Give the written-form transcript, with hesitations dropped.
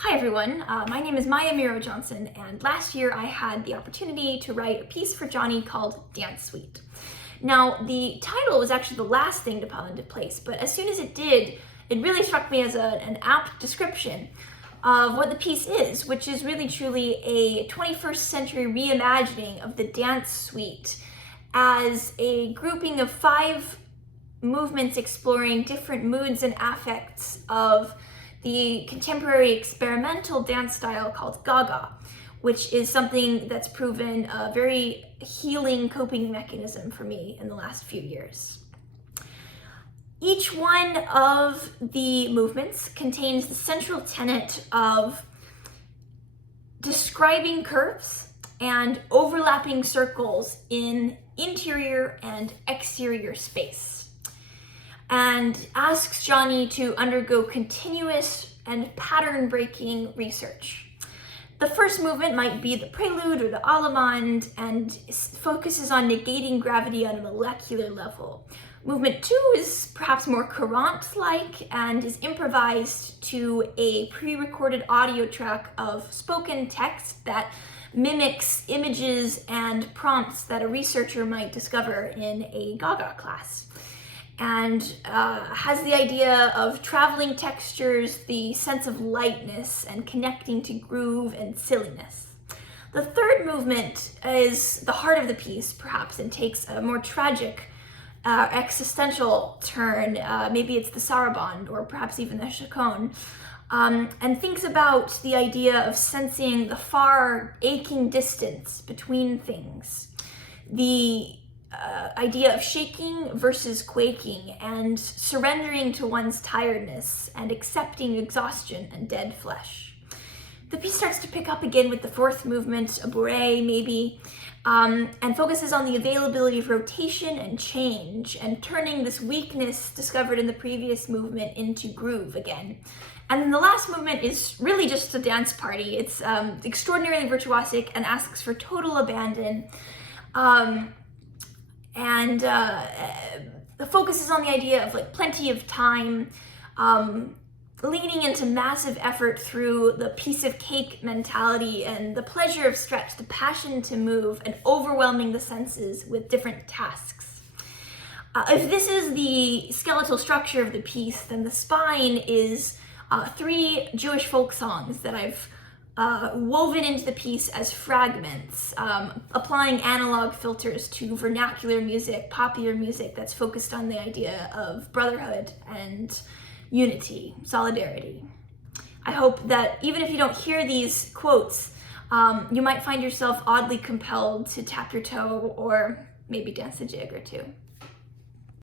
Hi everyone, my name is Maya Miro Johnson, and last year I had the opportunity to write a piece for Johnny called Dance Suite. Now, the title was actually the last thing to fall into place, but as soon as it did, it really struck me as an apt description of what the piece is, which is really truly a 21st century reimagining of the dance suite as a grouping of 5 movements exploring different moods and affects of the contemporary experimental dance style called Gaga, which is something that's proven a very healing coping mechanism for me in the last few years. Each one of the movements contains the central tenet of describing curves and overlapping circles in interior and exterior space, and asks Johnny to undergo continuous and pattern-breaking research. The first movement might be the prelude or the allemande and focuses on negating gravity on a molecular level. Movement 2 is perhaps more courant-like and is improvised to a pre-recorded audio track of spoken text that mimics images and prompts that a researcher might discover in a Gaga class, and has the idea of traveling textures, the sense of lightness, and connecting to groove and silliness. The third movement is the heart of the piece, perhaps, and takes a more tragic, existential turn. Maybe it's the sarabande, or perhaps even the chaconne, and thinks about the idea of sensing the far, aching distance between things. The idea of shaking versus quaking, and surrendering to one's tiredness and accepting exhaustion and dead flesh. The piece starts to pick up again with the fourth movement, a bourrée maybe, and focuses on the availability of rotation and change, and turning this weakness discovered in the previous movement into groove again. And then the last movement is really just a dance party. It's extraordinarily virtuosic and asks for total abandon. And the focus is on the idea of plenty of time, leaning into massive effort through the piece of cake mentality and the pleasure of stretch, the passion to move, and overwhelming the senses with different tasks. If this is the skeletal structure of the piece, then the spine is 3 Jewish folk songs that I've woven into the piece as fragments, applying analog filters to vernacular music, popular music that's focused on the idea of brotherhood and unity, solidarity. I hope that even if you don't hear these quotes, you might find yourself oddly compelled to tap your toe or maybe dance a jig or two.